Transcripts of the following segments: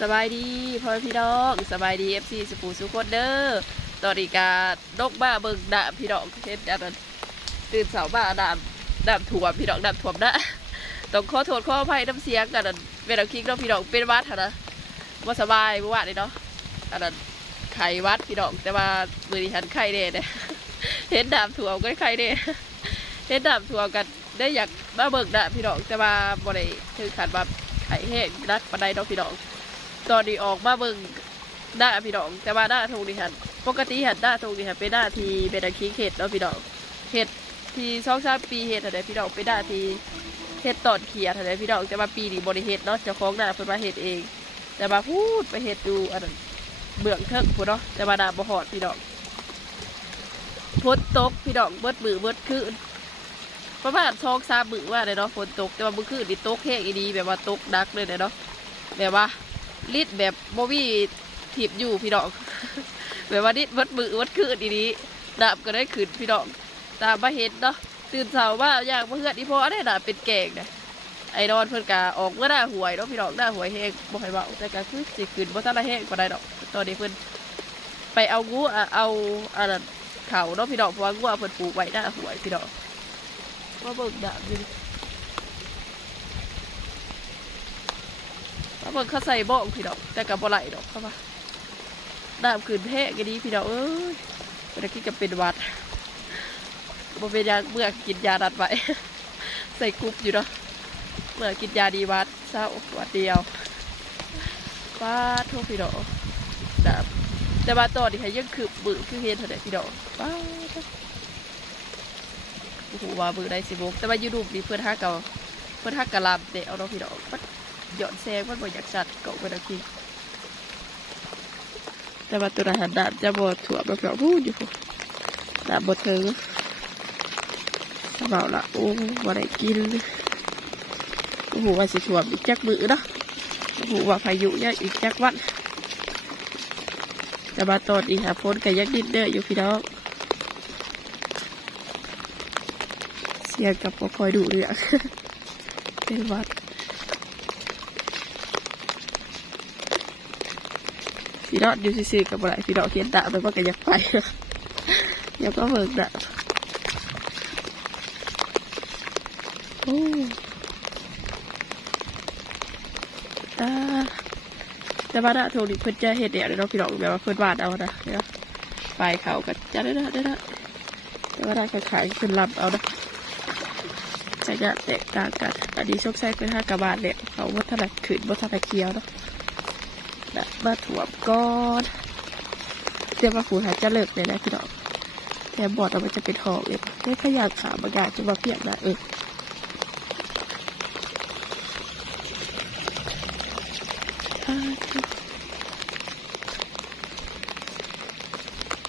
สบายดีพ่อพี่น้องสบายดีเอฟซีสปูสุโคตเด้อตอนนี้กาดกบ้าเบิ่งดาพี่น้องเฮ็ดอันนั้นตื่นเสาบ้าดาบดาบถ่วพี่น้องดาบถ่วนะต้องขอโทษขออภัยน้ำเสียงกันนั้นเวลาคิกเนาะพี่น้องเป็นวัดนะว่าสบายเมื่อวานนี้เนาะอันนั้นไข้หวัดพี่น้องแต่ว่ามือดิฉันไข้เด้เนี่ยเห็นดาบถ่วก็ไข้เด้เห็นดาบถ่วกันได้อยากมาเบิ่งดาบพี่น้องแต่ว่าบ่ได้ถึงขันว่าไข้แห้งนักปานใดเนาะพี่น้อง ตอนนี้ออกมาเบิ่งหน้าพี่น้อง แต่ว่าหน้าทงนี่หันปกติหันหน้าทงนี่หันเป็นหน้าทีเป็นอาคีเห็ดเนาะพี่น้องเห็ดที่องสาปีเห็ดอะไรพี่น้องเป็นหน้าทีเห็ดตอนเขียดอะไรพี่น้องแต่ว่าปีนี้บริเห็ดเนาะเจ้าของหน้าเพิ่นมาเห็ดเอง แต่มาพูดไปเห็ดดูอันนั้นเบื้องเทิงพูดเนาะแต่ว่าหน้าบ่หอดพี่น้องฝนตกพี่น้องเบิดมือเบิดคืนประมาณสองสามมือว่าเลยเนาะฝนตกแต่ว่าเมื่อคืนนี่ตกแห้งอีดีแบบว่าตกดักเลยเนาะแบบว่า ลิดแบบโบวี่ถีบอยู่พี่น้องแบบว่าลิดวัดมือวัดคืนดีนี้ดาบก็ได้ขืนพี่น้องตามมาเห็นเนาะตื่นเช้าว่าอยากมาเพื่อนอีพ่อได้ดาบเป็นแกงนะไอ้อนเพิ่นกาออกเมื่อหน้าหวยเนาะพี่น้องหน้าหวยแห้งบ่ให้เบาแต่ก็คือสิขืนบ่ทันได้แห้งกว่าใดอก ตอนนี้เพิ่นไปเอางูเอาอันนั้นเขาเนาะพี่น้องเพราะว่างูเพิ่นปลูกไว้หน้าหวยพี่น้องว่าเบิ่ดาบอยู่ เอาเบิ่งเขาใส่บ้องพี่ดอก แต่กับบ่ไหลดอกเข้ามาดาบขืนแพ้กันดีพี่ดอกเอ้ยเมื่อกี้ก็เป็นวัดบ่เป็นยาเมื่อกินยาดัดไว้ใส่กรุ๊ปอยู่เนาะเมื่อกินยาดีวัดเศร้าวัดเดียวป้าดทุกพี่ดอกดาบแต่ว่าตอนนี้ค่ะยังคือบือคือเห็นเท่าไหร่พี่ดอกป้าโอ้โหว่าบือได้สิบกแต่ว่ายูทูบนี่เพื่อนฮักเก่าเพื่อนฮักกะลำเดะเอาเนาะพี่ดอก หย่อนแซงมันบ่อยากจัดเกาะไปตะกี้แต่ว่าตัวอาหารดาบจะบ่ถั่วแบบเราพูดอยู่พุ่นดาบบ่เถิงถ้าเบาละโอ้บ่ได้กินโอ้โหว่าสิถั่วอีกจักมือเนาะโอ้โหว่าพายุเนี่ยอีกจักวันแต่ว่าตอนนี้หาพ้นกับยักดินเด้ออยู่พี่น้องเสียงกับบ่คอยดูเรื่องเป็นวัด พี่ดอดอยู่ซื่อๆกับอะไรพี่ดอดเขียนตาไปว่าก็อยากไปเดี๋ยวก็เบิกดะโอ้ตาแต่ว่าดะโทนี่เพิ่นจะเห็ดเดี๋ยวเนาะพี่ดอกแบบว่าเพิ่นวาดเอานะเดี๋ยวไปเขากันจะได้ละได้ละแต่ว่าได้ก็ขายเพิ่นรับเอานะจะจะแตกต่างกันอันนี้ชกใช้เพิ่นห้ากระบาทเนี่ยเขาวัฒนขืนวัฒนเคียวเนาะ แบบมาถ่วมก้อนเดี๋ยวมาผูหาจะเลิกเลยนะพี่น้องแต่บอดเอามันจะเป็นหอกเลยไม่ขยันขาบางอย่างจะมาเพียงนะเออ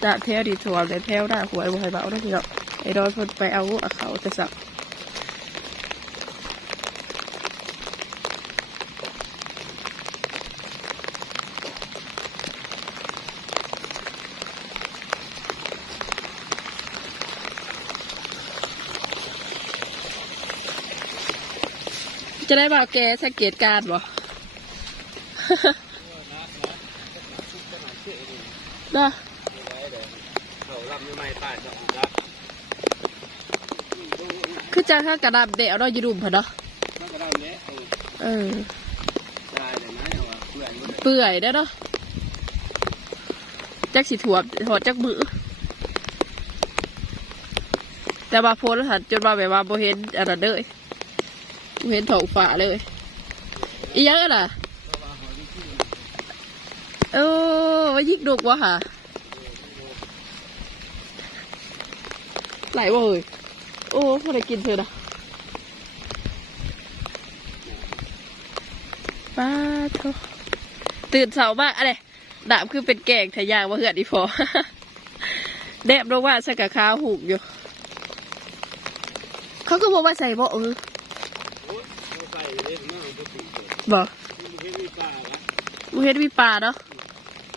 ดาบแถวดีถ่วมเลยแถวหน้าหวยบ่ให้เบาได้พี่น้องไอ้ดอนเพิ่นไปเอาเอาเขาแต่สับ จะได้บ่าวแกสังเกตการณ์บ่เนาะเขาลำยังไม่ตายดอกรักคือจังห้ากระดาบเดะเอาเนาะอยูดุมพะเนาะมันก็ได้เนี้ยเออเออตายเลยนะว่าเพื่อนมันเปื่อยได้อเนาะจักสิถั่วหอดจักมือแต่ว่าโพสหันจนมาแบบว่าโบเห็นอันนั้นเลยบ่ เห็นท้องฟ้าเลย อียังอะน่ะเออว่ายิกดุกวะค่ะไหลบ่เฮ้ยโอ้พอได้กินเธอนะป้าทตื่นเช้ามาอะไรดาบคือเป็นแกงทะยางว่าเหือดอีพอแดบลงว่าใส่กับข้าวหุกอยู่ เขาก็บอกว่าใส่บ่เออ ใส่เลยมันเอาไปปลูกเลยบ่มันไม่มีปลาละอูเฮ็ดวิปลาเนาะ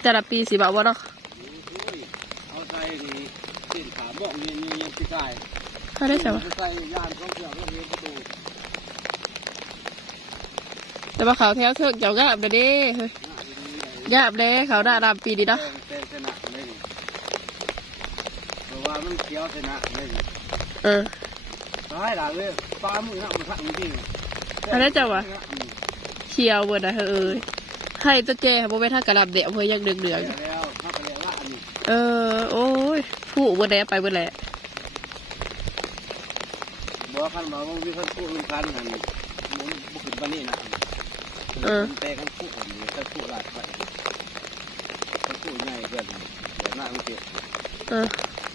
แต่ละปีสิบ่าวะเนาะเอาใส่นี่สิ้นขาบอกนี่นี่ยังพี่กายเขาได้ใส่บ่ใส่ยานเขาเกี่ยวกับเรื่องประตูแต่ว่าเขาวแถวเถิกเจ้าก็แบบเด้เฮ้ยน่ายาบเด้เขาหน้าดำปีนี้เนาะเต้นชนะเลยนี่เพราะว่ามันเขียวชนะเลยนี่เออตายหลังเลยปลามือนะมันทักจริง อันนั้นจะวะเขียวเบิดนะเฮ้ยให้ตัวเจค่ะโมเมนท่ากระดับเดี่ยวเพื่อยังเดืองเดืองแล้วถ้าไปแล้วว่าอันนี้ๆเออ โอ้ยผู้เบิดแดไปเบิดแหละบอกคันมาว่าวิคันคู่อื่นคันอันนี้มันบุกขึ้นปานนี้นะแต่กันคู่อันนี้กันคู่หลายไปกันคู่ใหญ่เกินเดี๋ยวหน้ามันเจ็บเออ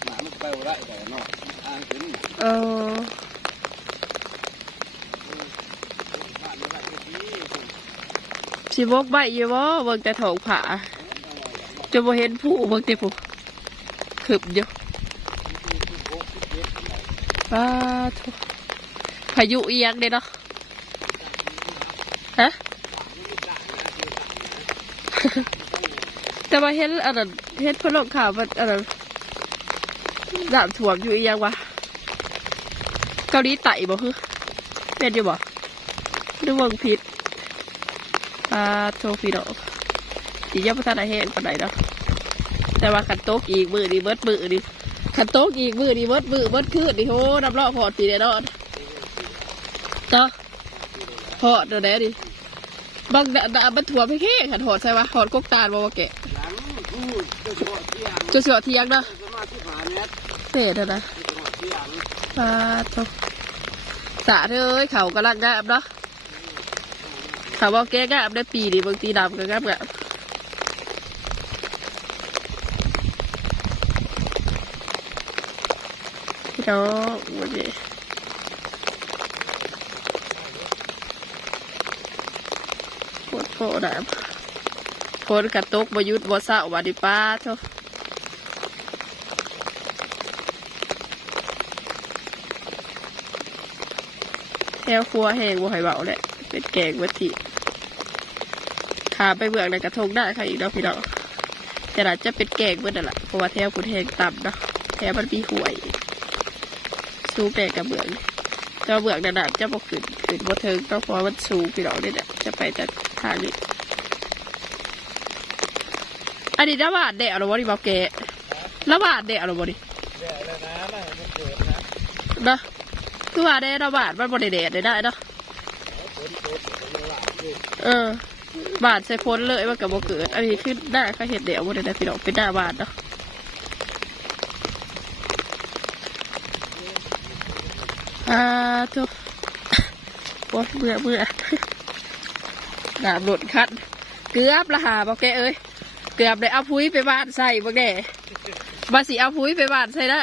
หน้ามันไปว่าได้แต่นอกอ่างขึ้นเออ บ้านมันได้ดี สิบกใบอยู่บ่เบิ่งแต่ถองผาจะบ่เห็นผู้เบิ่งแต่ผู้ขึ้นอยู่ป้าทุพายุเอียงเด้เนาะฮะแต่ว่าเห็นอันนั้นเห็นพลงข่าวมันอันนั้นน้ำท่วมอยู่อียังวะเกาหลีไต่บ่คือเป็นอยู่บ่ดูเบิ่งผิ ดอ่าโทฟีดอกสียังพัฒนาแห้งปานใดเนาะแต่ว่าขันโต๊กอีกมือดีเบิดมือดีขันโต๊กอีกมือดีเบิดมือเบิดคืนดีโหน้ำเลาะพอดปีแน่นอนเนาะพอดเดี๋ยวแน่ดิบางดะดะมันถ่วมไม่แค่ขันหอดใช่ปะหอดกกตาลบว่าแกะจะสอดเที่ยเทียงเนาะสมาธิผาเนี้ยเสียเถอะนะปลาตกสาเธอเอ้ยเขากำลังงามเนาะ เขาบอกแกงามได้ปีดิบางทีดำก็งามงามพี่น้องวันนี้ปวดโผล่น้ำฝนกระตุกบหยุดบ่เศร้าวันนี้ป้าเถอะแถวครัวแห้งบ่ให้เบาแหละ เป็นแกงวัตถิ ขาไปเบือกในกระทงได้ค่ะอีกเนาะพี่น้องแต่ละจะเป็นแกงเมื่อนั่นแหละเพราะว่าแถวคุณแห้งต่ำเนาะแถวมันมีห่วยสูงแกงกับเบือกเจ้าเบือกนั่นน่ะจะบอกขึ้นขึ้นบนเทิงก็เพราะมันสูงพี่น้องเนี่ยนะจะไปแต่ทางนี้อันนี้ระบาดเดะเอาหรอวะดิบอกแกระบาดเดะเอาหรอวะนี่นะคือว่าได้ระบาดมันบริเดดได้ได้เนาะเออ บาดใส่พ้นเลยมันกับโบเกิด อันนี้ขึ้นหน้าเขาเห็นเดี๋ยวบริเดดพี่น้องเป็นหน้าบาดเนาะอ่าทุกโอ้เบื่อเบื่อหนามหลุดคัด เกือบละหาบอกแกเอ้ย เกือบได้เอาพุ้ยไปบานใส่บอกแกบาสิเอาพุ้ยไปบานใส่นะ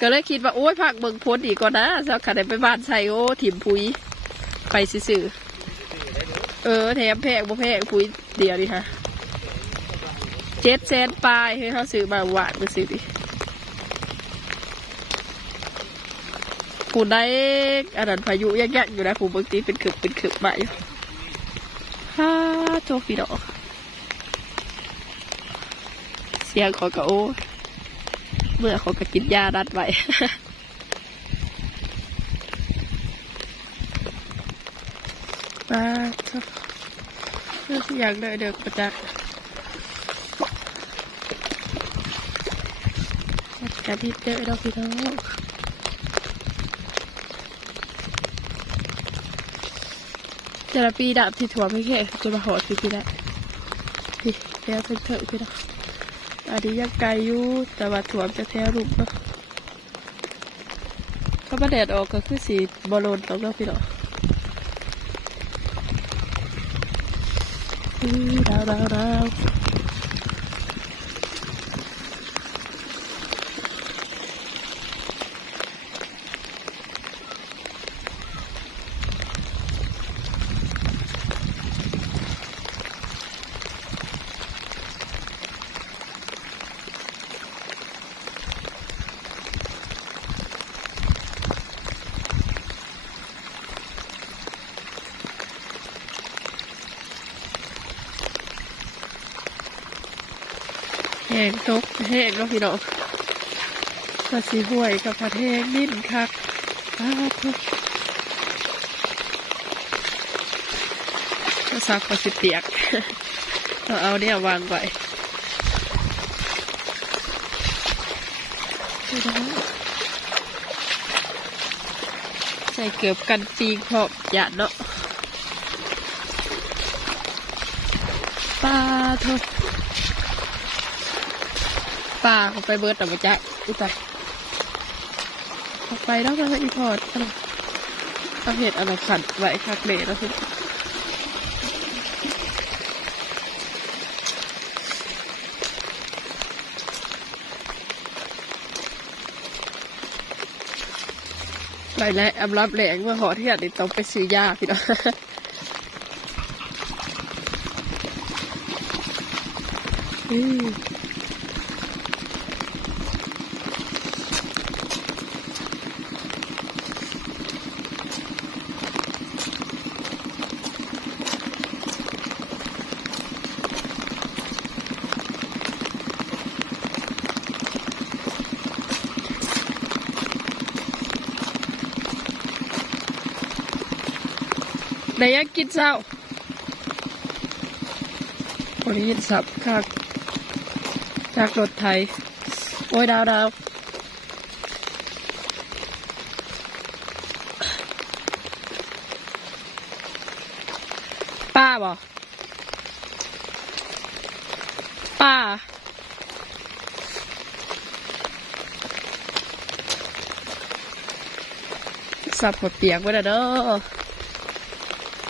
ก็เลยคิดว่าโอ้ยพักเบิ่งพ้นอีกก่อนนะสักขันไปบานใส่โอ้ถิ่มพุ้ยไปซื่อๆ เออแถมแพงบ่แพงพุยเดียวดิค่ะเจ็ดแสนปลายให้เขาซื้อมาหวานมาซื้อดิผู้ได้อันนั้นพายุยักๆอยู่นะผู้บางทีเป็นขึบเป็นขึบมาอยู่ฮ่าโจฟีดอกเสียงขอกะโอ้เมื่อขาก็กินยาดัดไว้ มาเถอะเรื่อที่อยากได้เด็กประจักษ์การที่เจอเราพี่น้องแต่ละปีดับที่ถั่วไม่แค่จะมาหอดพี่พี่ได้พี่แล้วเป็นเถอะพี่น้องอันนี้ยังไกลอยู่แต่ว่าถั่วจะแท้รูปเนาะถ้ามาแดดออกก็คือสีบอลลนต้องเนาะพี่เนาะ ดาวด ห้งตกแห้งเนาะพี่เนาะกระสีห่วยกับผัดแห้งนิ่มคักอ้าวทุกกระซักกระสิเปียกเราเอาเนี่ยวางไว้ใส่เกือบกันปีงพอหยาดเนาะปลาเถอ ปลาเขาไปเบิร์ดแต่มาจ๊ะอุยตายเอาไปแล้วมาให้อีพอดเอาเอาเห็ดอะไรขัดไว้คักเละแล้วคือไปแล้วอำรับแหลงเมื่อหอเทียนนี่ต้องไปซื้อยาพี่น้องอืม ได้ยังกินเช้าวันยินสับคักจากรถไทย โอ้ยดาวดาวป้าบ่ป้าสับผดเปียกไว้แล้วเด้อ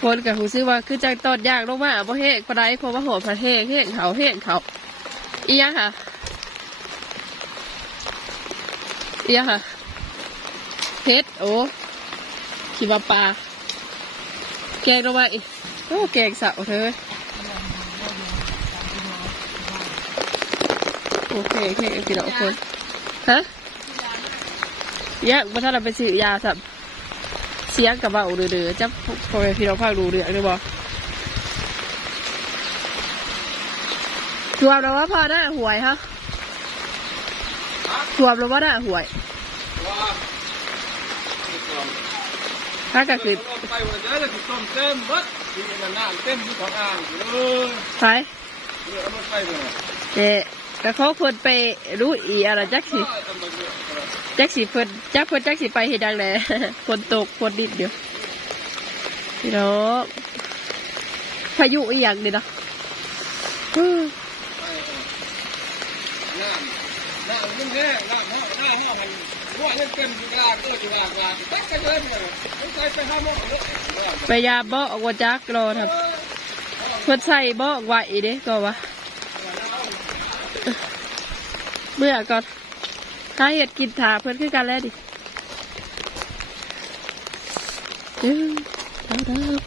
คนกับหูซื้อว่าคือจังตอดยากลงมาบ่เฮกปานใดเพราะว่าโหดพระเฮกเฮกเขาเฮกเขาอียังค่ะอียังค่ะเพชรโอ้ขีบปลาแกงลงมาอีกโอ้แกงสาวเธอโอเคโอเคพี่น้องคนฮะยากมาถ้าเราไปซื้อยาสับ เสียงกับเบาเดือๆจะพอพี่เราฟังดูเดือดหรือบ่ถวบแล้วว่าพอได้หวยฮะถวบแล้วว่าได้หวยว้าถ้าก็คือไปวันนี้จะต้มเต็มบัดที่มันน้ำเต็มที่ของอ่างอยู่เลยไปเรือเอารถไปเลยเด็ กเขาเพิ่นไปรู้อีอะไรจักสิจักสิเพิ่นจักเพิ่นจักสิไปเฮ็ดดังแหละฝนตกฝนดิบเดี๋ยวพี่น้องพายุอีหยังนี่เนาะอื้อน้ำน้ำมันแห้งน้ำห้อน้ำห้อมันรั่วยังเต็มอยู่กลางก็อยู่กลางกลางตักกันเลยเลยต้อไปห้าหม้อเลยาบอกว่าจักรอทำเพิ่นใส่บอกไว้เด้ก็ว่า เบื่อก่อนถ้าเห็ดกินถาเพิ่นขึ้นกันแล้วดิเด้อเด้อ